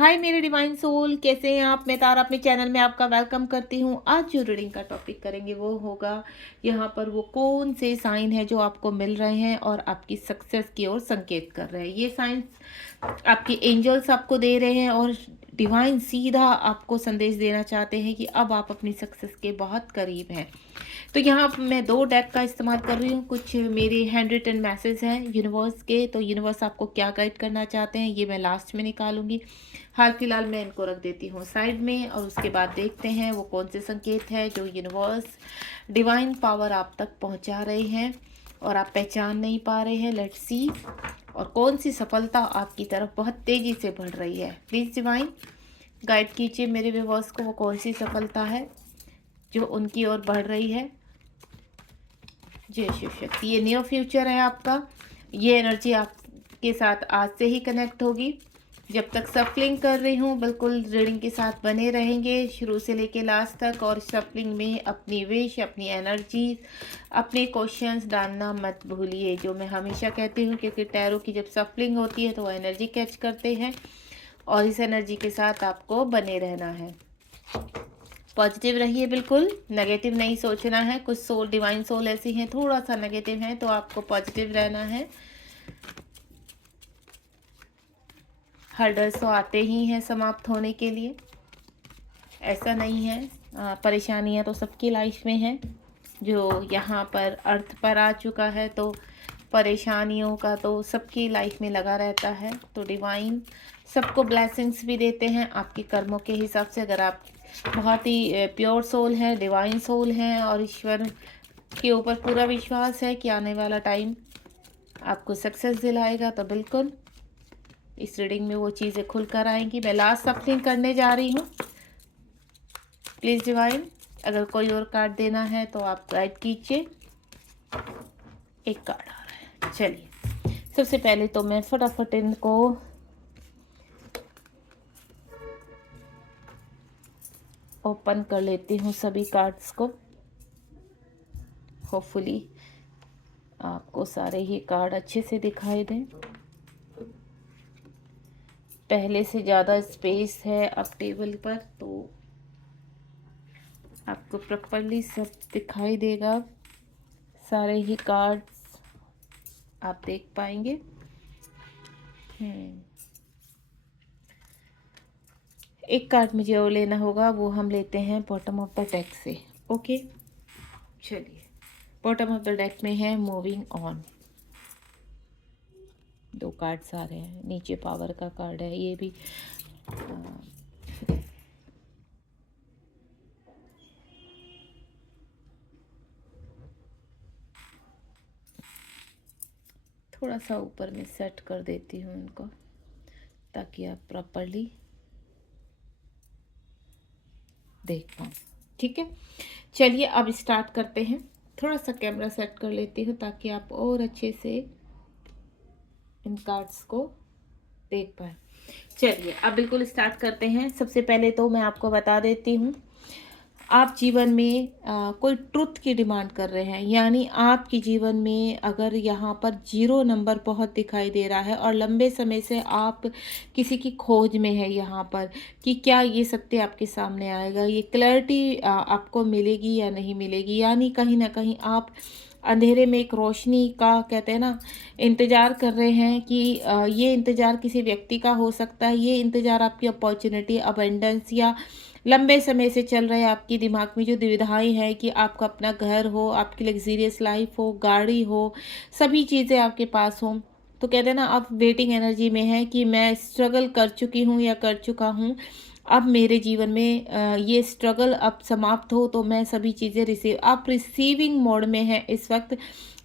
हाय मेरे divine soul, कैसे हैं आप? मैं तारा अपने चैनल में आपका वेलकम करती हूँ। आज जो रीडिंग का टॉपिक करेंगे वो होगा, यहाँ पर वो कौन से साइन है जो आपको मिल रहे हैं और आपकी सक्सेस की ओर संकेत कर रहे हैं। ये साइंस आपके एंजल्स आपको दे रहे हैं और डिवाइन सीधा आपको संदेश देना चाहते हैं कि अब आप अपनी सक्सेस के बहुत करीब हैं। तो यहाँ मैं 2 डेक का इस्तेमाल कर रही हूँ। कुछ मेरे हैंड रिटन मैसेज हैं यूनिवर्स के, तो यूनिवर्स आपको क्या गाइड करना चाहते हैं ये मैं लास्ट में निकालूंगी। हाल फिलहाल मैं इनको रख देती हूँ साइड में और उसके बाद देखते हैं वो कौन से संकेत है जो यूनिवर्स डिवाइन पावर आप तक पहुँचा रहे हैं और आप पहचान नहीं पा रहे हैं। लेट्स सी, और कौन सी सफलता आपकी तरफ बहुत तेज़ी से बढ़ रही है। प्लीज़ डिवाइन गाइड कीजिए मेरे व्यूअर्स को, वो कौन सी सफलता है जो उनकी ओर बढ़ रही है। जय शिव शक्ति। ये नियर फ्यूचर है आपका। ये एनर्जी आपके साथ आज से ही कनेक्ट होगी। जब तक सफलिंग कर रही हूँ बिल्कुल रीडिंग के साथ बने रहेंगे शुरू से लेके लास्ट तक। और सफलिंग में अपनी विश, अपनी एनर्जी, अपने क्वेश्चंस डालना मत भूलिए, जो मैं हमेशा कहती हूँ, क्योंकि टैरो की जब सफलिंग होती है तो वो एनर्जी कैच करते हैं और इस एनर्जी के साथ आपको बने रहना है। पॉजिटिव रहिए, बिल्कुल नेगेटिव नहीं सोचना है। कुछ सोल, डिवाइन सोल ऐसी हैं थोड़ा सा नेगेटिव है, तो आपको पॉजिटिव रहना है। हर्डल्स तो आते ही हैं समाप्त होने के लिए, ऐसा नहीं है। परेशानियां तो सबकी लाइफ में हैं। जो यहाँ पर अर्थ पर आ चुका है तो परेशानियों का तो सबकी लाइफ में लगा रहता है। तो डिवाइन सबको ब्लेसिंग्स भी देते हैं आपके कर्मों के हिसाब से। अगर आप बहुत ही प्योर सोल है, डिवाइन सोल हैं और ईश्वर के ऊपर पूरा विश्वास है कि आने वाला टाइम आपको सक्सेस दिलाएगा, तो बिल्कुल इस रीडिंग में वो चीज़ें खुलकर आएंगी। मैं लास्ट सफलिंग करने जा रही हूँ। प्लीज़ डिवाइन अगर कोई और कार्ड देना है तो आप गाइड कीजिए। एक कार्ड आ रहा है। चलिए, सबसे पहले तो मैं फटाफट इनको ओपन कर लेती हूँ सभी कार्ड्स को। होपफुली आपको सारे ही कार्ड अच्छे से दिखाई दें। पहले से ज़्यादा स्पेस है अब टेबल पर, तो आपको प्रॉपरली सब दिखाई देगा। सारे ही कार्ड्स आप देख पाएंगे। एक कार्ड मुझे और लेना होगा, वो हम लेते हैं बॉटम ऑफ द डेक से। ओके, चलिए, बॉटम ऑफ द डेक में है मूविंग ऑन। 2 कार्ड्स आ रहे हैं। नीचे पावर का कार्ड है, ये भी थोड़ा सा ऊपर में सेट कर देती हूँ इनको ताकि आप प्रॉपरली देख पाओ। ठीक है, चलिए अब स्टार्ट करते हैं। थोड़ा सा कैमरा सेट कर लेती हूँ ताकि आप और अच्छे से इन कार्ड्स को देख पाए। चलिए अब बिल्कुल स्टार्ट करते हैं। सबसे पहले तो मैं आपको बता देती हूँ, आप जीवन में कोई ट्रुथ की डिमांड कर रहे हैं, यानी आपके जीवन में अगर यहाँ पर 0 नंबर बहुत दिखाई दे रहा है और लंबे समय से आप किसी की खोज में है यहाँ पर कि क्या ये सत्य आपके सामने आएगा, ये क्लैरिटी आपको मिलेगी या नहीं मिलेगी। यानी कहीं ना कहीं आप अंधेरे में एक रोशनी का, कहते हैं ना, इंतज़ार कर रहे हैं कि ये इंतज़ार किसी व्यक्ति का हो सकता है। ये इंतज़ार आपकी अपॉर्चुनिटी, अबंडेंस या लंबे समय से चल रहे आपके दिमाग में जो दुविधाएं हैं कि आपका अपना घर हो, आपकी लग्जीरियस लाइफ हो, गाड़ी हो, सभी चीज़ें आपके पास हों। तो कहते हैं ना, आप वेटिंग एनर्जी में है कि मैं स्ट्रगल कर चुकी हूँ या कर चुका हूँ, अब मेरे जीवन में ये स्ट्रगल अब समाप्त हो तो मैं सभी चीज़ें रिसीव, आप रिसीविंग मोड में है इस वक्त।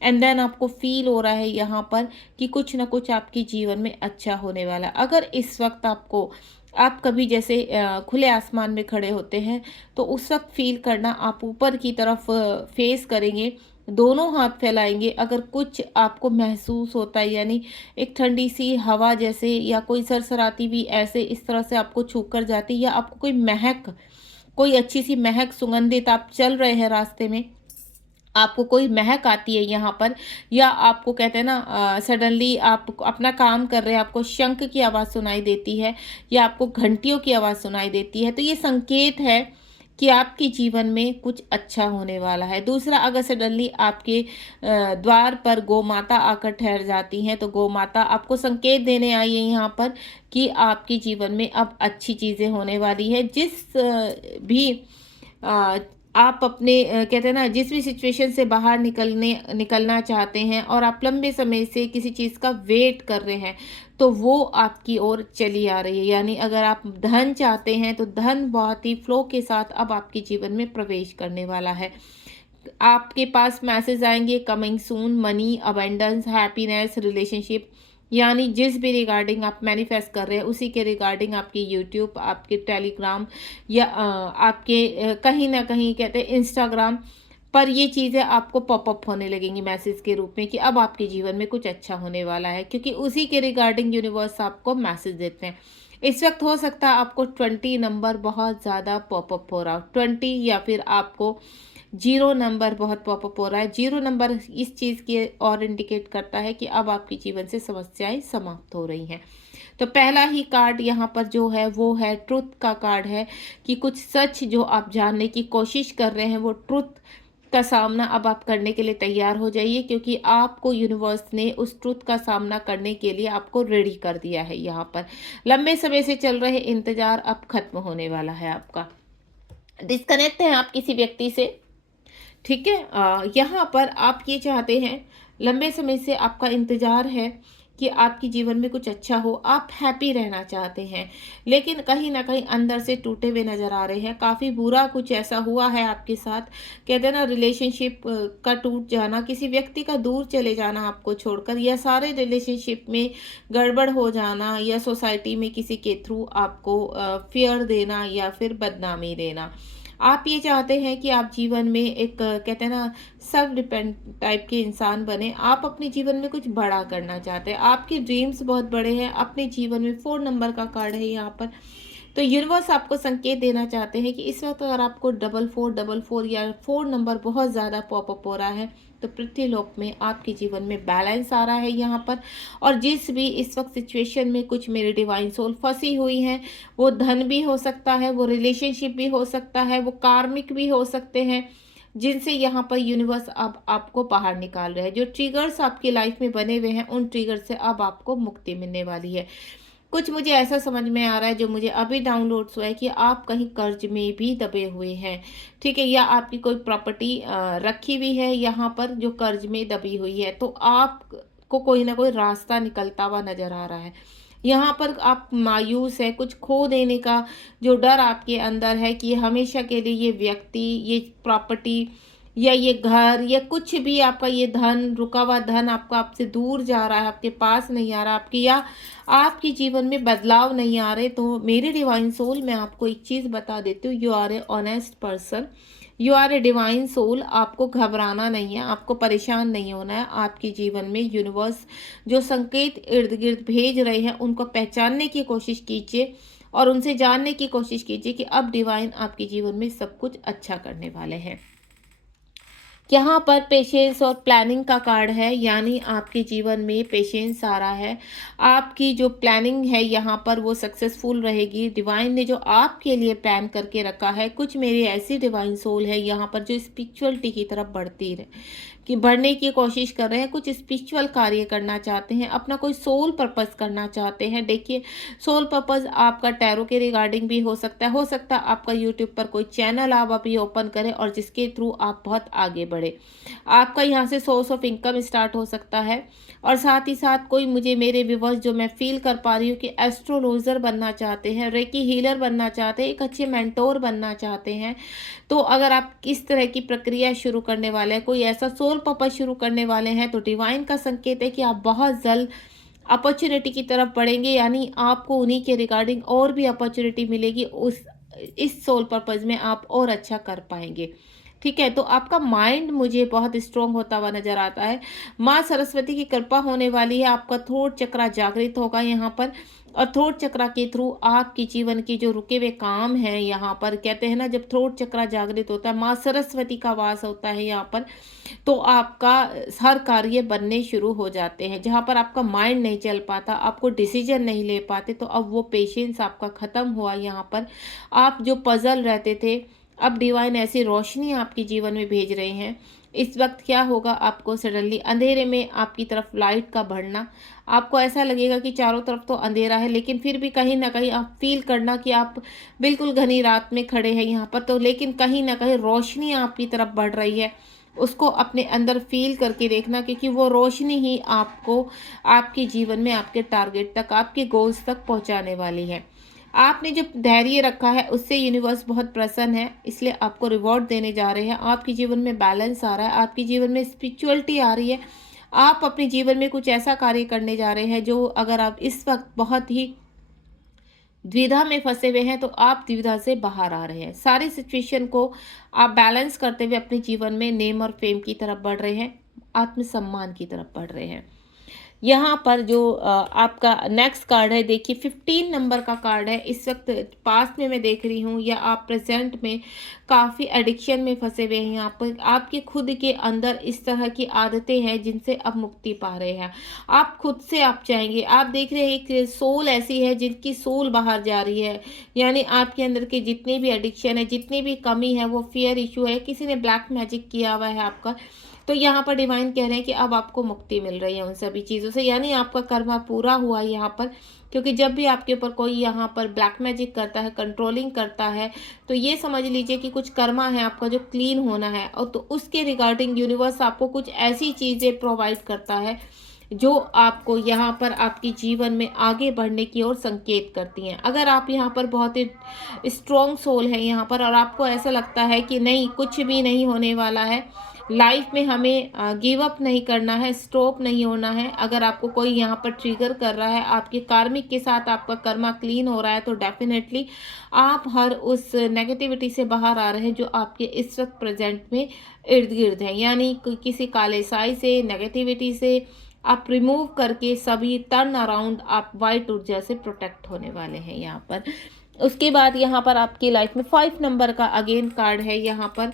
एंड देन आपको फील हो रहा है यहाँ पर कि कुछ ना कुछ आपके जीवन में अच्छा होने वाला। अगर इस वक्त आपको, आप कभी जैसे खुले आसमान में खड़े होते हैं तो उस वक्त फील करना, आप ऊपर की तरफ फेस करेंगे, दोनों हाथ फैलाएंगे। अगर कुछ आपको महसूस होता है, यानी एक ठंडी सी हवा जैसे या कोई सरसराती भी ऐसे इस तरह से आपको छू कर जाती, या आपको कोई महक, कोई अच्छी सी महक सुगंधित, आप चल रहे हैं रास्ते में, आपको कोई महक आती है यहाँ पर, या आपको कहते हैं ना सडनली आप अपना काम कर रहे हैं, आपको शंख की आवाज़ सुनाई देती है या आपको घंटियों की आवाज़ सुनाई देती है, तो ये संकेत है कि आपके जीवन में कुछ अच्छा होने वाला है। दूसरा, अगर सडनली आपके द्वार पर गौ माता आकर ठहर जाती हैं, तो गौ माता आपको संकेत देने आई है यहाँ पर कि आपके जीवन में अब अच्छी चीज़ें होने वाली है। जिस भी अ, आप अपने कहते हैं ना, जिस भी सिचुएशन से बाहर निकलना चाहते हैं और आप लंबे समय से किसी चीज़ का वेट कर रहे हैं, तो वो आपकी ओर चली आ रही है। यानी अगर आप धन चाहते हैं, तो धन बहुत ही फ्लो के साथ अब आपके जीवन में प्रवेश करने वाला है। आपके पास मैसेज आएंगे, coming soon, money, abundance, happiness, relationship, यानी जिस भी रिगार्डिंग आप मैनिफेस्ट कर रहे हैं उसी के रिगार्डिंग आपके यूट्यूब, आपके टेलीग्राम या आपके कहीं ना कहीं कहते हैं इंस्टाग्राम पर ये चीज़ें आपको पॉपअप होने लगेंगी मैसेज के रूप में कि अब आपके जीवन में कुछ अच्छा होने वाला है, क्योंकि उसी के रिगार्डिंग यूनिवर्स आपको मैसेज देते हैं। इस वक्त हो सकता है आपको 20 नंबर बहुत ज़्यादा पॉपअप हो रहा हो, 20, या फिर आपको 0 नंबर बहुत पॉपअप हो रहा है। 0 नंबर इस चीज़ की और इंडिकेट करता है कि अब आपके जीवन से समस्याएं समाप्त हो रही हैं। तो पहला ही कार्ड यहाँ पर जो है वो है ट्रुथ का कार्ड है, कि कुछ सच जो आप जानने की कोशिश कर रहे हैं वो ट्रुथ का सामना अब आप करने के लिए तैयार हो जाइए, क्योंकि आपको यूनिवर्स ने उस ट्रुथ का सामना करने के लिए आपको रेडी कर दिया है। यहाँ पर लंबे समय से चल रहे इंतजार अब खत्म होने वाला है आपका। डिस्कनेक्ट हैं आप किसी व्यक्ति से, ठीक है। यहाँ पर आप ये चाहते हैं, लंबे समय से आपका इंतजार है कि आपके जीवन में कुछ अच्छा हो, आप हैप्पी रहना चाहते हैं, लेकिन कहीं ना कहीं अंदर से टूटे हुए नजर आ रहे हैं। काफ़ी बुरा कुछ ऐसा हुआ है आपके साथ, कहते हैं ना रिलेशनशिप का टूट जाना, किसी व्यक्ति का दूर चले जाना आपको छोड़कर, या सारे रिलेशनशिप में गड़बड़ हो जाना, या सोसाइटी में किसी के थ्रू आपको फियर देना या फिर बदनामी देना। आप ये चाहते हैं कि आप जीवन में एक कहते हैं ना सेल्फ डिपेंड टाइप के इंसान बने, आप अपने जीवन में कुछ बड़ा करना चाहते हैं, आपके ड्रीम्स बहुत बड़े हैं अपने जीवन में। 4 नंबर का कार्ड है यहाँ पर। तो यूनिवर्स आपको संकेत देना चाहते हैं कि इस वक्त अगर आपको 4444 या 4 नंबर बहुत ज़्यादा पॉपअप हो रहा है, तो पृथ्वीलोक में आपके जीवन में बैलेंस आ रहा है यहाँ पर। और जिस भी इस वक्त सिचुएशन में कुछ मेरी डिवाइन सोल फंसी हुई हैं, वो धन भी हो सकता है, वो रिलेशनशिप भी हो सकता है, वो कार्मिक भी हो सकते हैं, जिनसे यहाँ पर यूनिवर्स अब आपको बाहर निकाल रहे हैं। जो ट्रिगर्स आपकी लाइफ में बने हुए हैं, उन ट्रिगर से अब आपको मुक्ति मिलने वाली है। कुछ मुझे ऐसा समझ में आ रहा है, जो मुझे अभी डाउनलोड्स हुआ है, कि आप कहीं कर्ज में भी दबे हुए हैं, ठीक है, या आपकी कोई प्रॉपर्टी रखी हुई है यहाँ पर जो कर्ज में दबी हुई है, तो आपको कोई ना कोई रास्ता निकलता हुआ नजर आ रहा है। यहाँ पर आप मायूस है, कुछ खो देने का जो डर आपके अंदर है कि हमेशा के लिए ये व्यक्ति, ये प्रॉपर्टी या ये घर या कुछ भी आपका ये धन, रुका हुआ धन आपका आपसे दूर जा रहा है, आपके पास नहीं आ रहा, आपकी या आपके जीवन में बदलाव नहीं आ रहे, तो मेरी डिवाइन सोल मैं आपको एक चीज़ बता देती हूँ, you are a honest person, you are a divine soul. आपको घबराना नहीं है, आपको परेशान नहीं होना है। आपके जीवन में यूनिवर्स जो संकेत इर्द गिर्द भेज रहे हैं उनको पहचानने की कोशिश कीजिए और उनसे जानने की कोशिश कीजिए कि अब डिवाइन आपके जीवन में सब कुछ अच्छा करने वाले हैं। यहाँ पर पेशेंस और प्लानिंग का कार्ड है, यानी आपके जीवन में पेशेंस आ रहा है, आपकी जो प्लानिंग है यहाँ पर वो सक्सेसफुल रहेगी। डिवाइन ने जो आपके लिए प्लान करके रखा है, कुछ मेरी ऐसी डिवाइन सोल है यहाँ पर जो स्पिरिचुअलिटी की तरफ बढ़ती रहे, कि बढ़ने की कोशिश कर रहे हैं, कुछ स्पिरिचुअल कार्य करना चाहते हैं, अपना कोई सोल पर्पस करना चाहते हैं। देखिए, सोल पर्पस आपका टैरो के रिगार्डिंग भी हो सकता है आपका यूट्यूब पर कोई चैनल आप अभी ओपन करें और जिसके थ्रू आप बहुत आगे बढ़े, आपका यहाँ से सोर्स ऑफ इनकम स्टार्ट हो सकता है। और साथ ही साथ कोई मुझे मेरे व्यूअर्स जो मैं फील कर पा रही हूँ कि एस्ट्रोलॉजर बनना चाहते हैं, रेकी हीलर बनना चाहते हैं, एक अच्छे मेंटोर बनना चाहते हैं, तो अगर आप इस तरह की प्रक्रिया शुरू करने वाले हैं, कोई ऐसा सोल पर्पस शुरू करने वाले हैं, तो डिवाइन का संकेत है कि आप बहुत जल्द अपॉर्चुनिटी की तरफ बढ़ेंगे, यानी आपको उन्हीं के रिगार्डिंग और भी अपॉर्चुनिटी मिलेगी, उस इस सोल पर्पस में आप और अच्छा कर पाएंगे। ठीक है, तो आपका माइंड मुझे बहुत स्ट्रोंग होता हुआ नजर आता है। माँ सरस्वती की कृपा होने वाली है, आपका थोट चक्रा जागृत होगा यहाँ पर। और थ्रोट चक्रा के थ्रू आपके जीवन के जो रुके हुए काम हैं, यहाँ पर कहते हैं ना, जब थ्रोट चक्रा जागृत होता है, माँ सरस्वती का वास होता है यहाँ पर, तो आपका हर कार्य बनने शुरू हो जाते हैं। जहाँ पर आपका माइंड नहीं चल पाता, आपको डिसीजन नहीं ले पाते, तो अब वो पेशेंस आपका ख़त्म हुआ। यहाँ पर आप जो पजल रहते थे, अब डिवाइन ऐसी रोशनी आपके जीवन में भेज रहे हैं। इस वक्त क्या होगा, आपको सडनली अंधेरे में आपकी तरफ लाइट का बढ़ना, आपको ऐसा लगेगा कि चारों तरफ तो अंधेरा है, लेकिन फिर भी कहीं ना कहीं आप फील करना कि आप बिल्कुल घनी रात में खड़े हैं यहाँ पर, तो लेकिन कहीं ना कहीं रोशनी आपकी तरफ बढ़ रही है। उसको अपने अंदर फील करके देखना, क्योंकि वो रोशनी ही आपको आपके जीवन में आपके टारगेट तक, आपके गोल्स तक पहुँचाने वाली है। आपने जो धैर्य रखा है उससे यूनिवर्स बहुत प्रसन्न है, इसलिए आपको रिवॉर्ड देने जा रहे हैं। आपके जीवन में बैलेंस आ रहा है, आपके जीवन में स्पिरिचुअलिटी आ रही है। आप अपने जीवन में कुछ ऐसा कार्य करने जा रहे हैं जो, अगर आप इस वक्त बहुत ही द्विधा में फंसे हुए हैं, तो आप द्विधा से बाहर आ रहे हैं। सारी सिचुएशन को आप बैलेंस करते हुए अपने जीवन में नेम और फेम की तरफ बढ़ रहे हैं, आत्मसम्मान की तरफ बढ़ रहे हैं। यहाँ पर जो आपका नेक्स्ट कार्ड है, देखिए 15 नंबर का कार्ड है। इस वक्त पास्ट में मैं देख रही हूँ, या आप प्रेजेंट में काफ़ी एडिक्शन में फंसे हुए हैं। यहाँ पर आपके खुद के अंदर इस तरह की आदतें हैं जिनसे आप मुक्ति पा रहे हैं। आप खुद से आप चाहेंगे, आप देख रहे हैं एक सोल ऐसी है जिनकी सोल बाहर जा रही है, यानी आपके अंदर के जितने भी एडिक्शन है, जितनी भी कमी है, वो फियर इशू है, किसी ने ब्लैक मैजिक किया हुआ है आपका। तो यहाँ पर डिवाइन कह रहे हैं कि अब आपको मुक्ति मिल रही है उन सभी चीज़ों से, यानी आपका कर्मा पूरा हुआ यहाँ पर। क्योंकि जब भी आपके ऊपर कोई यहाँ पर ब्लैक मैजिक करता है, कंट्रोलिंग करता है, तो ये समझ लीजिए कि कुछ कर्मा है आपका जो क्लीन होना है, और तो उसके रिगार्डिंग यूनिवर्स आपको कुछ ऐसी चीज़ें प्रोवाइड करता है जो आपको यहाँ पर आपके जीवन में आगे बढ़ने की ओर संकेत करती हैं। अगर आप यहाँ पर बहुत ही स्ट्रॉन्ग सोल है यहाँ पर, और आपको ऐसा लगता है कि नहीं, कुछ भी नहीं होने वाला है, लाइफ में हमें गिव अप नहीं करना है, स्टॉप नहीं होना है। अगर आपको कोई यहाँ पर ट्रिगर कर रहा है, आपके कार्मिक के साथ आपका कर्मा क्लीन हो रहा है, तो डेफिनेटली आप हर उस नेगेटिविटी से बाहर आ रहे हैं जो आपके इस वक्त प्रेजेंट में इर्द गिर्द है। यानी किसी काले साई से, नेगेटिविटी से आप रिमूव करके सभी टर्न अराउंड आप वाइट ऊर्जा से प्रोटेक्ट होने वाले हैं यहाँ पर। उसके बाद यहाँ पर आपकी लाइफ में 5 नंबर का अगेन कार्ड है यहाँ पर,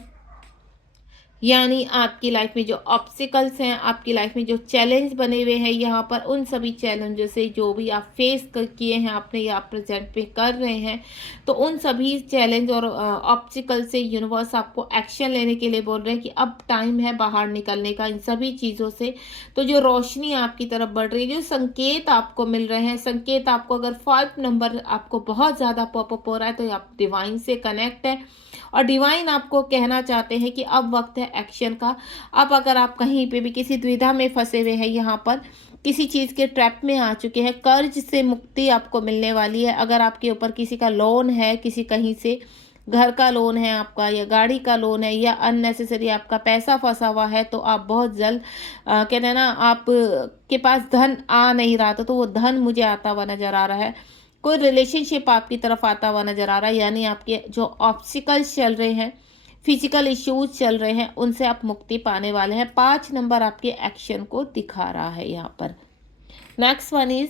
यानी आपकी लाइफ में जो ऑब्स्टिकल्स हैं, आपकी लाइफ में जो चैलेंज बने हुए हैं यहाँ पर, उन सभी चैलेंजों से जो भी आप फेस किए हैं आपने, या आप प्रेजेंट में कर रहे हैं, तो उन सभी चैलेंज और ऑब्स्टिकल से यूनिवर्स आपको एक्शन लेने के लिए बोल रहे हैं कि अब टाइम है बाहर निकलने का इन सभी चीज़ों से। तो जो रोशनी आपकी तरफ बढ़ रही है, जो संकेत आपको मिल रहे हैं, संकेत आपको, अगर 5 नंबर आपको बहुत ज़्यादा पॉपअप हो रहा है, तो आप डिवाइन से कनेक्ट है, और डिवाइन आपको कहना चाहते हैं कि अब वक्त है एक्शन का। अब अगर आप कहीं पे भी किसी दुविधा में फंसे हुए हैं, यहाँ पर किसी चीज़ के ट्रैप में आ चुके हैं, कर्ज से मुक्ति आपको मिलने वाली है। अगर आपके ऊपर किसी का लोन है, किसी कहीं से घर का लोन है आपका, या गाड़ी का लोन है, या अननेसेसरी आपका पैसा फंसा हुआ है, तो आप बहुत जल्द कहते हैं ना, आप के पास धन आ नहीं रहा था, तो वो धन मुझे आता हुआ नजर आ रहा है। कोई रिलेशनशिप आपकी तरफ आता हुआ नजर आ रहा है, यानी आपके जो ऑब्स्टिकल्स चल रहे हैं, फिजिकल इश्यूज चल रहे हैं, उनसे आप मुक्ति पाने वाले हैं। 5 नंबर आपके एक्शन को दिखा रहा है यहाँ पर। नेक्स्ट वन इज,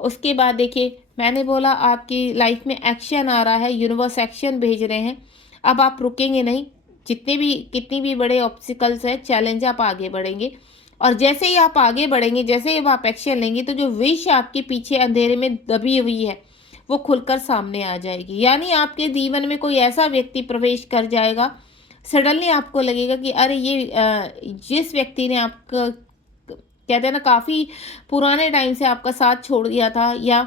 उसके बाद देखिए, मैंने बोला आपकी लाइफ में एक्शन आ रहा है, यूनिवर्स एक्शन भेज रहे हैं। अब आप रुकेंगे नहीं, जितने भी कितनी भी बड़े ऑब्स्टिकल्स है, चैलेंज, आप आगे बढ़ेंगे। और जैसे ही आप आगे बढ़ेंगे, जैसे ही आप एक्शन लेंगे, तो जो विश आपके पीछे अंधेरे में दबी हुई है, वो खुलकर सामने आ जाएगी। यानी आपके जीवन में कोई ऐसा व्यक्ति प्रवेश कर जाएगा, सडनली आपको लगेगा कि अरे ये जिस व्यक्ति ने आपका, कहते हैं ना, काफ़ी पुराने टाइम से आपका साथ छोड़ दिया था, या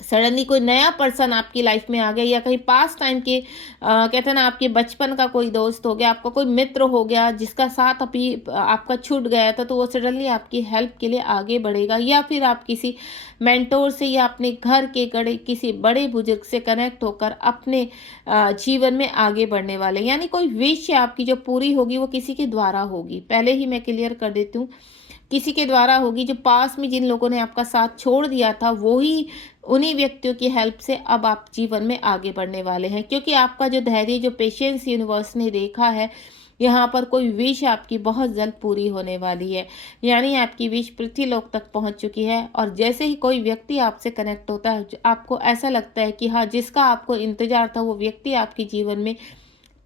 सडनली कोई नया पर्सन आपकी लाइफ में आ गया, या कहीं पास टाइम के कहते हैं ना, आपके बचपन का कोई दोस्त हो गया, आपका कोई मित्र हो गया जिसका साथ अभी आपका छूट गया था, तो वो सडनली आपकी हेल्प के लिए आगे बढ़ेगा। या फिर आप किसी मेंटोर से, या अपने घर के कड़े किसी बड़े बुजुर्ग से कनेक्ट होकर अपने जीवन में आगे बढ़ने वाले, यानी कोई विश आपकी जो पूरी होगी, वो किसी के द्वारा होगी। पहले ही मैं क्लियर कर देती हूँ, किसी के द्वारा होगी। जो पास में जिन लोगों ने आपका साथ छोड़ दिया था, वो ही, उन्हीं व्यक्तियों की हेल्प से अब आप जीवन में आगे बढ़ने वाले हैं। क्योंकि आपका जो धैर्य, जो पेशेंस यूनिवर्स ने देखा है यहाँ पर कोई विश आपकी बहुत जल्द पूरी होने वाली है, यानी आपकी विश पृथ्वीलोक तक पहुँच चुकी है। और जैसे ही कोई व्यक्ति आपसे कनेक्ट होता है, आपको ऐसा लगता है कि हाँ, जिसका आपको इंतज़ार था वो व्यक्ति आपके जीवन में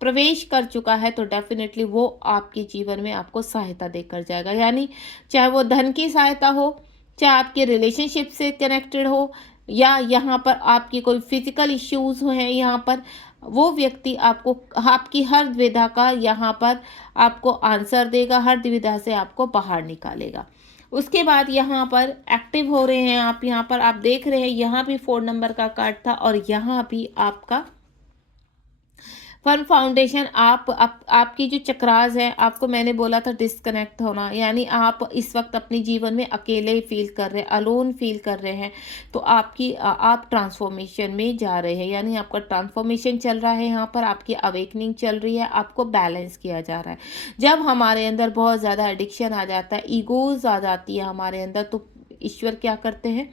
प्रवेश कर चुका है, तो डेफ़िनेटली वो आपके जीवन में आपको सहायता देकर जाएगा। यानी चाहे वो धन की सहायता हो, चाहे आपके रिलेशनशिप से कनेक्टेड हो, या यहाँ पर आपकी कोई फिज़िकल इश्यूज़ हैं यहाँ पर, वो व्यक्ति आपको आपकी हर दुविधा का यहाँ पर आपको आंसर देगा, हर दुविधा से आपको बाहर निकालेगा। उसके बाद यहाँ पर एक्टिव हो रहे हैं आप, यहाँ पर आप देख रहे हैं, यहाँ भी 4 नंबर का कार्ड था और यहाँ भी आपका फर्म फाउंडेशन। आपकी जो चक्रास है, आपको मैंने बोला था डिस्कनेक्ट होना, यानी आप इस वक्त अपने जीवन में अकेले फील कर रहे हैं, अलोन फील कर रहे हैं, तो आप ट्रांसफॉर्मेशन में जा रहे हैं, यानी आपका ट्रांसफॉर्मेशन चल रहा है, यहाँ पर आपकी अवेकनिंग चल रही है, आपको बैलेंस किया जा रहा है। जब हमारे अंदर बहुत ज़्यादा एडिक्शन आ जाता है, ईगोज आ जाती है हमारे अंदर, तो ईश्वर क्या करते हैं,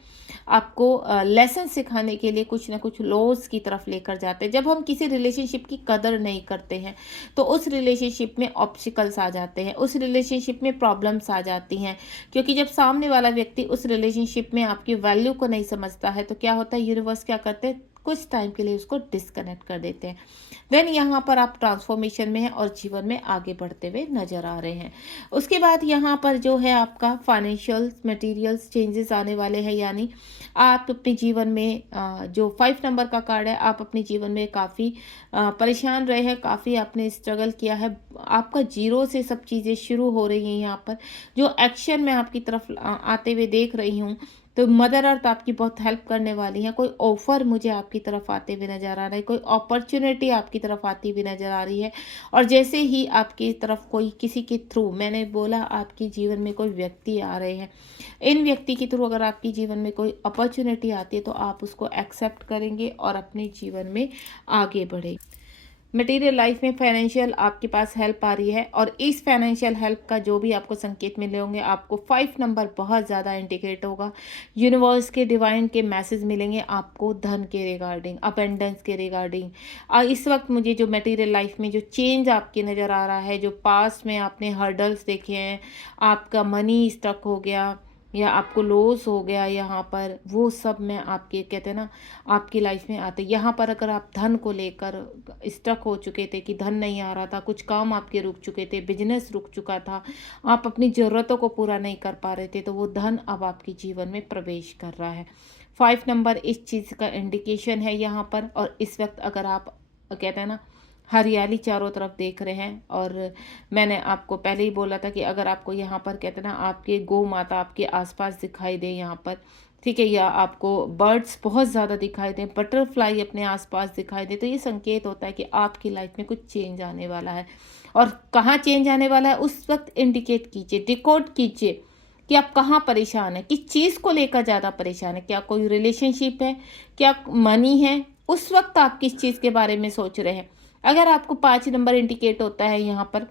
आपको लेसन सिखाने के लिए कुछ ना कुछ लॉज की तरफ लेकर जाते हैं। जब हम किसी रिलेशनशिप की कदर नहीं करते हैं, तो उस रिलेशनशिप में ऑब्स्टिकल्स आ जाते हैं, उस रिलेशनशिप में प्रॉब्लम्स आ जाती हैं, क्योंकि जब सामने वाला व्यक्ति उस रिलेशनशिप में आपकी वैल्यू को नहीं समझता है, तो क्या होता है, यूनिवर्स क्या करते हैं, कुछ टाइम के लिए उसको डिस्कनेक्ट कर देते हैं। देन यहाँ पर आप ट्रांसफॉर्मेशन में हैं और जीवन में आगे बढ़ते हुए नजर आ रहे हैं। उसके बाद यहाँ पर जो है आपका फाइनेंशियल मटेरियल्स चेंजेस आने वाले हैं, यानी आप अपने जीवन में जो 5 नंबर का कार्ड है, आप अपने जीवन में काफ़ी परेशान रहे हैं, काफ़ी आपने स्ट्रगल किया है, आपका जीरो से सब चीज़ें शुरू हो रही हैं। यहाँ पर जो एक्शन मैं आपकी तरफ आते हुए देख रही हूँ, तो मदर अर्थ आपकी बहुत हेल्प करने वाली है। कोई ऑफर मुझे आपकी तरफ आते हुए नजर आ रहा है, कोई अपॉर्चुनिटी आपकी तरफ आती हुई नजर आ रही है। और जैसे ही आपकी तरफ कोई किसी के थ्रू, मैंने बोला आपके जीवन में कोई व्यक्ति आ रहे हैं, इन व्यक्ति के थ्रू अगर आपके जीवन में कोई अपॉर्चुनिटी आती है, तो आप उसको एक्सेप्ट करेंगे और अपने जीवन में आगे बढ़े। मटेरियल लाइफ में फाइनेंशियल आपके पास हेल्प आ रही है, और इस फाइनेंशियल हेल्प का जो भी आपको संकेत मिले होंगे, आपको 5 नंबर बहुत ज़्यादा इंडिकेट होगा। यूनिवर्स के डिवाइन के मैसेज मिलेंगे आपको धन के रिगार्डिंग, अपेंडेंस के रिगार्डिंग। और इस वक्त मुझे जो मटेरियल लाइफ में जो चेंज आपकी नज़र आ रहा है, जो पास्ट में आपने हर्डल्स देखे हैं, आपका मनी स्टक हो गया या आपको लॉस हो गया यहाँ पर, वो सब मैं आपके कहते हैं ना आपकी लाइफ में आते। यहाँ पर अगर आप धन को लेकर स्टक हो चुके थे कि धन नहीं आ रहा था, कुछ काम आपके रुक चुके थे, बिजनेस रुक चुका था, आप अपनी ज़रूरतों को पूरा नहीं कर पा रहे थे, तो वो धन अब आपके जीवन में प्रवेश कर रहा है। 5 नंबर इस चीज़ का इंडिकेशन है यहाँ पर। और इस वक्त अगर आप कहते हैं ना हरियाली चारों तरफ देख रहे हैं, और मैंने आपको पहले ही बोला था कि अगर आपको यहाँ पर कहते हैं ना आपके गौ माता आपके आसपास दिखाई दे यहाँ पर, ठीक है, या आपको बर्ड्स बहुत ज़्यादा दिखाई दें, बटरफ्लाई अपने आसपास दिखाई दे, तो ये संकेत होता है कि आपकी लाइफ में कुछ चेंज आने वाला है। और कहाँ चेंज आने वाला है उस वक्त इंडिकेट कीजिए, डिकोड कीजिए कि आप कहाँ परेशान हैं, किस चीज़ को लेकर ज़्यादा परेशान है, क्या कोई रिलेशनशिप है, क्या मनी है, उस वक्त आप किस चीज़ के बारे में सोच रहे हैं। अगर आपको 5 नंबर इंडिकेट होता है यहाँ पर,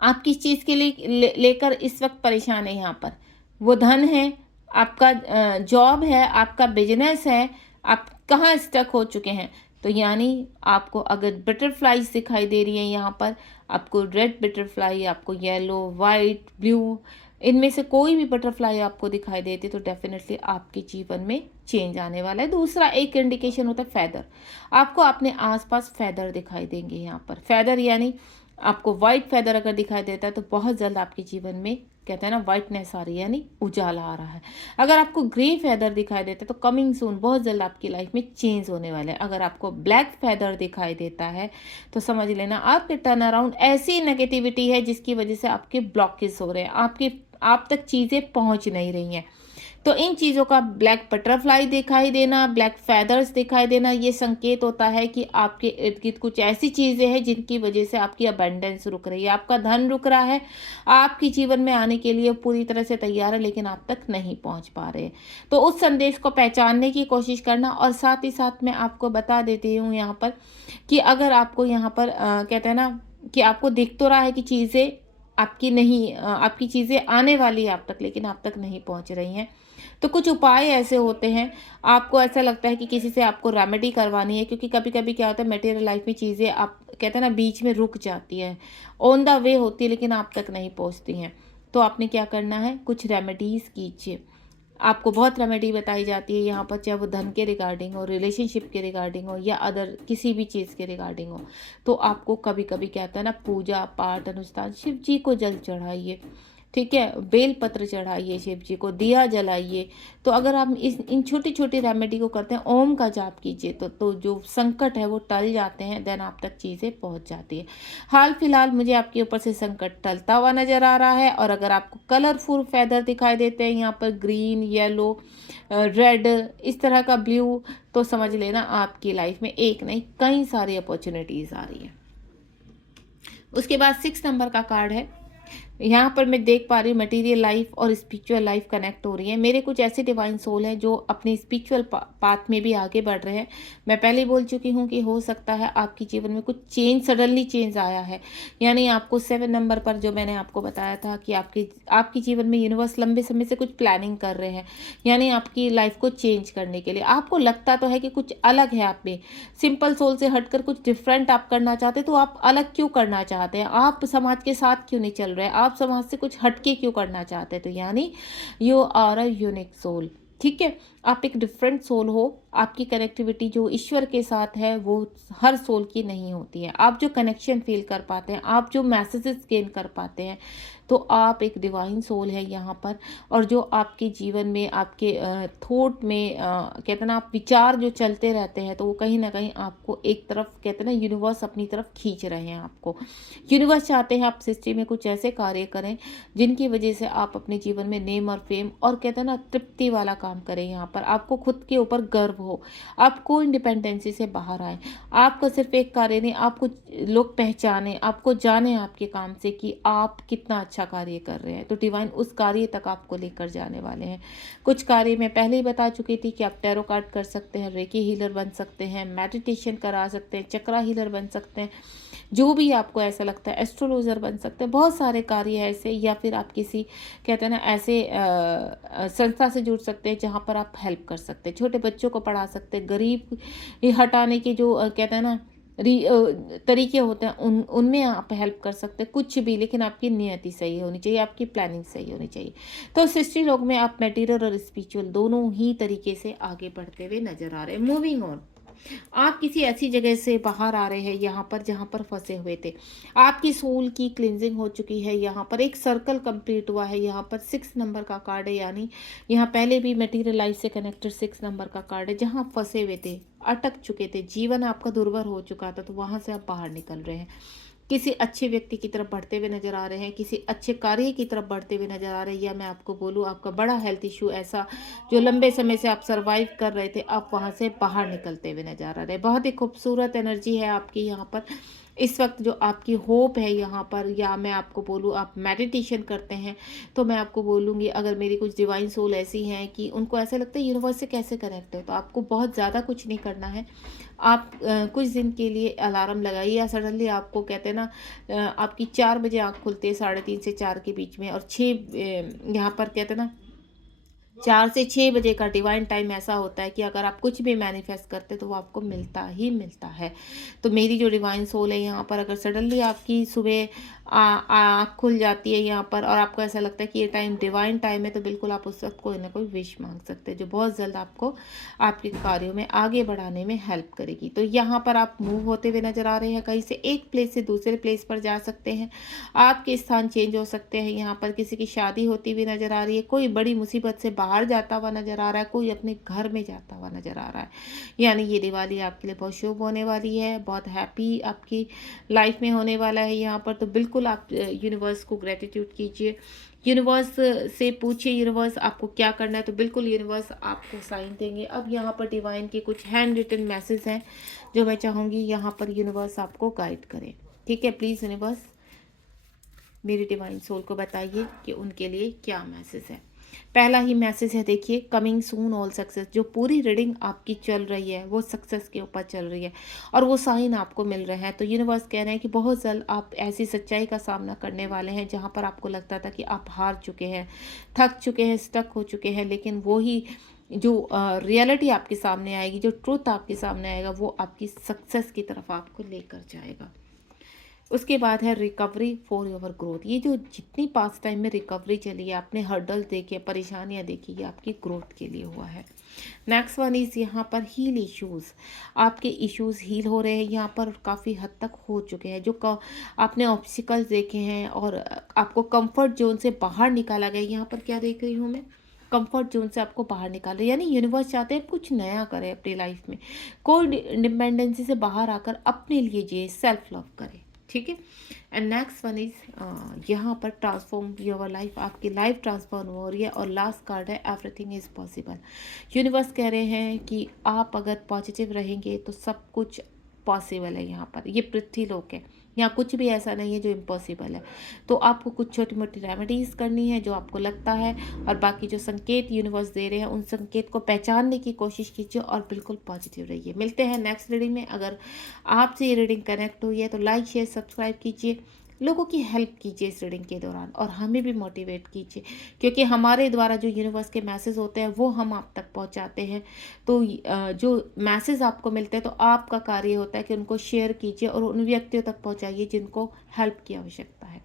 आप किस चीज़ के लिए लेकर इस वक्त परेशान है, यहाँ पर वो धन है, आपका जॉब है, आपका बिजनेस है, आप कहाँ स्टक हो चुके हैं। तो यानी आपको अगर बटरफ्लाईज दिखाई दे रही हैं यहाँ पर, आपको रेड बटरफ्लाई, आपको येलो, वाइट, ब्लू, इनमें से कोई भी बटरफ्लाई आपको दिखाई देती, तो डेफिनेटली आपके जीवन में चेंज आने वाला है। दूसरा एक इंडिकेशन होता है फैदर, आपको अपने आसपास फैदर दिखाई देंगे यहाँ पर। फैदर यानी आपको वाइट फैदर अगर दिखाई देता है, तो बहुत जल्द आपके जीवन में कहते हैं ना वाइटनेस आ रही है, यानी उजाला आ रहा है। अगर आपको ग्रे फैदर दिखाई देता है, तो कमिंग सून, बहुत जल्द आपकी लाइफ में चेंज होने वाला है। अगर आपको ब्लैक फैदर दिखाई देता है, तो समझ लेना आपके टर्न अराउंड ऐसी नेगेटिविटी है जिसकी वजह से आपके ब्लॉकेज हो रहे हैं, आप तक चीज़ें पहुंच नहीं रही हैं। तो इन चीज़ों का ब्लैक बटरफ्लाई दिखाई देना, ब्लैक फैदर्स दिखाई देना, ये संकेत होता है कि आपके इर्द गिर्द कुछ ऐसी चीज़ें हैं जिनकी वजह से आपकी अबंडेंस रुक रही है, आपका धन रुक रहा है, आपके जीवन में आने के लिए पूरी तरह से तैयार है, लेकिन आप तक नहीं पहुंच पा रहे। तो उस संदेश को पहचानने की कोशिश करना। और साथ ही साथ मैं आपको बता देती हूँ यहाँ पर कि अगर आपको यहाँ पर कहते हैं ना कि आपको दिख तो रहा है कि चीज़ें आपकी नहीं, आपकी चीज़ें आने वाली है आप तक, लेकिन आप तक नहीं पहुंच रही हैं, तो कुछ उपाय ऐसे होते हैं। आपको ऐसा लगता है कि किसी से आपको रेमेडी करवानी है, क्योंकि कभी कभी क्या होता है मटेरियल लाइफ में चीज़ें आप कहते हैं ना बीच में रुक जाती है, ऑन द वे होती है लेकिन आप तक नहीं पहुंचती हैं। तो आपने क्या करना है, कुछ रेमेडीज़ कीजिए। आपको बहुत रेमेडी बताई जाती है यहाँ पर, चाहे वो धन के रिगार्डिंग हो, रिलेशनशिप के रिगार्डिंग हो, या अदर किसी भी चीज़ के रिगार्डिंग हो। तो आपको कभी कभी क्या होता है ना, पूजा पाठ अनुष्ठान, शिव जी को जल चढ़ाइए, ठीक है, बेल पत्र चढ़ाइए, शिव जी को दिया जलाइए। तो अगर आप इस इन छोटी छोटी रेमेडी को करते हैं, ओम का जाप कीजिए, तो जो संकट है वो टल जाते हैं, देन आप तक चीज़ें पहुंच जाती है। हाल फिलहाल मुझे आपके ऊपर से संकट टलता हुआ नजर आ रहा है। और अगर आपको कलरफुल फेदर दिखाई देते हैं यहाँ पर, ग्रीन, येलो, रेड, इस तरह का ब्लू, तो समझ लेना आपकी लाइफ में एक नहीं कई सारी अपॉर्चुनिटीज आ रही है। उसके बाद 6 नंबर का कार्ड है। यहाँ पर मैं देख पा रही हूँ मटेरियल लाइफ और स्पिरिचुअल लाइफ कनेक्ट हो रही है। मेरे कुछ ऐसे डिवाइन सोल हैं जो अपनी स्पिरिचुअल पाथ में भी आगे बढ़ रहे हैं। मैं पहले बोल चुकी हूँ कि हो सकता है आपके जीवन में कुछ चेंज, सडनली चेंज आया है। यानी आपको 7 नंबर पर जो मैंने आपको बताया था कि आपके जीवन में यूनिवर्स लंबे समय से कुछ प्लानिंग कर रहे हैं, यानी आपकी लाइफ को चेंज करने के लिए। आपको लगता तो है कि कुछ अलग है आप में, सिंपल सोल से हटकर कुछ डिफरेंट आप करना चाहते, तो आप अलग क्यों करना चाहते हैं, आप समाज के साथ क्यों नहीं चल रहे, आप समाज से कुछ हटके क्यों करना चाहते हैं। तो यानी you are a unique soul, ठीक है, आप एक डिफरेंट सोल हो। आपकी कनेक्टिविटी जो ईश्वर के साथ है वो हर सोल की नहीं होती है। आप जो कनेक्शन फील कर पाते हैं, आप जो मैसेजेस गेन कर पाते हैं, तो आप एक डिवाइन सोल है यहाँ पर। और जो आपके जीवन में, आपके थॉट में कहते हैं ना, आप विचार जो चलते रहते हैं, तो वो कहीं ना कहीं आपको एक तरफ, कहते हैं ना, यूनिवर्स अपनी तरफ खींच रहे हैं आपको। यूनिवर्स चाहते हैं आप सृष्टि में कुछ ऐसे कार्य करें जिनकी वजह से आप अपने जीवन में नेम और फेम और कहते हैं ना तृप्ति वाला काम करें। यहाँ पर आपको खुद के ऊपर गर्व हो, आपको इंडिपेंडेंसी से बाहर आए। आपका सिर्फ एक कार्य नहीं, आपको लोग पहचाने, आपको जाने आपके काम से कि आप कितना अच्छा कार्य कर रहे हैं। तो डिवाइन उस कार्य तक आपको लेकर जाने वाले हैं। कुछ कार्य मैं पहले ही बता चुकी थी कि आप टैरो कार्ड कर सकते हैं, रेकी हीलर बन सकते हैं, मेडिटेशन करा सकते हैं, चक्रा हीलर बन सकते हैं, जो भी आपको ऐसा लगता है, एस्ट्रोलॉजर बन सकते हैं। बहुत सारे कार्य है ऐसे, या फिर आप किसी, कहते हैं ना, ऐसे संस्था से जुड़ सकते हैं जहाँ पर आप हेल्प कर सकते हैं, छोटे बच्चों को पढ़ा सकते हैं, गरीब हटाने के जो कहते हैं ना तरीके होते हैं, उनमें आप हेल्प कर सकते हैं, कुछ भी। लेकिन आपकी नियति सही होनी चाहिए, आपकी प्लानिंग सही होनी चाहिए। तो सृष्टि लोग में आप मटेरियल और स्पिरिचुअल दोनों ही तरीके से आगे बढ़ते हुए नजर आ रहे हैं। मूविंग ऑन, आप किसी ऐसी जगह से बाहर आ रहे हैं यहाँ पर जहाँ पर फंसे हुए थे। आपकी सोल की क्लिनजिंग हो चुकी है। यहाँ पर एक सर्कल कंप्लीट हुआ है। यहाँ पर 6 नंबर का कार्ड है, यानी यहाँ पहले भी मटेरियल लाइफ से कनेक्टेड 6 नंबर का कार्ड है। जहाँ फंसे हुए थे, अटक चुके थे, जीवन आपका दुर्भर हो चुका था, तो वहाँ से आप बाहर निकल रहे हैं। किसी अच्छे व्यक्ति की तरफ बढ़ते हुए नजर आ रहे हैं, किसी अच्छे कार्य की तरफ बढ़ते हुए नजर आ रहे हैं। या मैं आपको बोलूँ, आपका बड़ा हेल्थ इशू ऐसा जो लंबे समय से आप सरवाइव कर रहे थे, आप वहाँ से बाहर निकलते हुए नजर आ रहे हैं। बहुत ही खूबसूरत एनर्जी है आपकी यहाँ पर इस वक्त। जो आपकी होप है यहाँ पर, या मैं आपको बोलूँ आप मेडिटेशन करते हैं, तो मैं आपको बोलूँगी, अगर मेरी कुछ डिवाइन सोल ऐसी हैं कि उनको ऐसा लगता है यूनिवर्स से कैसे कनेक्ट है, तो आपको बहुत ज़्यादा कुछ नहीं करना है। आप कुछ दिन के लिए अलार्म लगाइए, या सडनली आपको, कहते हैं ना, आपकी 4 बजे आँख खुलती है, 3:30 से 4 के बीच में, और 6 यहाँ पर, कहते हैं ना, 4 से 6 बजे का डिवाइन टाइम ऐसा होता है कि अगर आप कुछ भी मैनिफेस्ट करते तो वो आपको मिलता ही मिलता है। तो मेरी जो डिवाइन सोल है यहाँ पर, अगर सडनली आपकी सुबह आँख खुल जाती है यहाँ पर, और आपको ऐसा लगता है कि ये टाइम डिवाइन टाइम है, तो बिल्कुल आप उस वक्त कोई ना कोई विश मांग सकते हैं, जो बहुत जल्द आपको आपके कार्यों में आगे बढ़ाने में हेल्प करेगी। तो यहाँ पर आप मूव होते हुए नजर आ रहे हैं, कहीं से एक प्लेस से दूसरे प्लेस पर जा सकते हैं, आपके स्थान चेंज हो सकते हैं। यहाँ पर किसी की शादी होती हुई नजर आ रही है, कोई बड़ी मुसीबत से बाहर जाता हुआ नजर आ रहा है, कोई अपने घर में जाता हुआ नजर आ रहा है। यानी ये दिवाली आपके लिए बहुत शुभ होने वाली है, बहुत हैप्पी आपकी लाइफ में होने वाला है यहाँ पर। तो बिल्कुल आप यूनिवर्स को ग्रेटिट्यूड कीजिए, यूनिवर्स से पूछिए यूनिवर्स आपको क्या करना है, तो बिल्कुल यूनिवर्स आपको साइन देंगे। अब यहाँ पर डिवाइन के कुछ हैंड रिटन मैसेज हैं जो मैं चाहूँगी यहाँ पर यूनिवर्स आपको गाइड करें। ठीक है, प्लीज़ यूनिवर्स मेरी डिवाइन सोल को बताइए कि उनके लिए क्या मैसेज है। पहला ही मैसेज है, देखिए, कमिंग सून ऑल सक्सेस। जो पूरी रीडिंग आपकी चल रही है वो सक्सेस के ऊपर चल रही है, और वो साइन आपको मिल रहे हैं। तो यूनिवर्स कह रहे हैं कि बहुत जल्द आप ऐसी सच्चाई का सामना करने वाले हैं जहां पर आपको लगता था कि आप हार चुके हैं, थक चुके हैं, स्टक हो चुके हैं, लेकिन वो ही जो रियलिटी आपके सामने आएगी, जो ट्रूथ आपके सामने आएगा, वो आपकी सक्सेस की तरफ आपको लेकर जाएगा। उसके बाद है रिकवरी फॉर योर ग्रोथ। ये जो जितनी पास्ट टाइम में रिकवरी चली है, आपने हर्डल देखे, परेशानियां देखी, ये आपकी ग्रोथ के लिए हुआ है। नेक्स्ट वन इज़ यहाँ पर हील इश्यूज़। आपके इश्यूज़ हील हो रहे हैं यहाँ पर, काफ़ी हद तक हो चुके हैं। जो आपने ऑब्स्टिकल्स देखे हैं और आपको कंफर्ट जोन से बाहर निकाला गया, यहाँ पर क्या देख रही हूँ मैं, कंफर्ट जोन से आपको बाहर निकाल रहे, यानी यूनिवर्स चाहते हैं कुछ नया करें अपनी लाइफ में, कोई डिपेंडेंसी से बाहर आकर अपने लिए जिए, सेल्फ लव करें, ठीक है। एंड नेक्स्ट वन इज यहाँ पर ट्रांसफॉर्म योर लाइफ, आपकी लाइफ ट्रांसफॉर्म हो रही है। और लास्ट कार्ड है एवरीथिंग इज़ पॉसिबल। यूनिवर्स कह रहे हैं कि आप अगर पॉजिटिव रहेंगे तो सब कुछ पॉसिबल है। यहाँ पर ये पृथ्वी लोक है, यहाँ कुछ भी ऐसा नहीं है जो इम्पॉसिबल है। तो आपको कुछ छोटी मोटी रेमेडीज़ करनी है जो आपको लगता है, और बाकी जो संकेत यूनिवर्स दे रहे हैं उन संकेत को पहचानने की कोशिश कीजिए और बिल्कुल पॉजिटिव रहिए। मिलते हैं नेक्स्ट रीडिंग में। अगर आपसे ये रीडिंग कनेक्ट हुई है तो लाइक शेयर सब्सक्राइब कीजिए, लोगों की हेल्प कीजिए इस रीडिंग के दौरान, और हमें भी मोटिवेट कीजिए, क्योंकि हमारे द्वारा जो यूनिवर्स के मैसेज होते हैं वो हम आप तक पहुंचाते हैं। तो जो मैसेज आपको मिलते हैं तो आपका कार्य होता है कि उनको शेयर कीजिए और उन व्यक्तियों तक पहुंचाइए जिनको हेल्प की आवश्यकता है।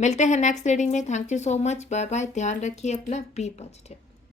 मिलते हैं नेक्स्ट रीडिंग में। Thank you so much, bye bye, ध्यान रखिए अपना, बी पॉजिटिव।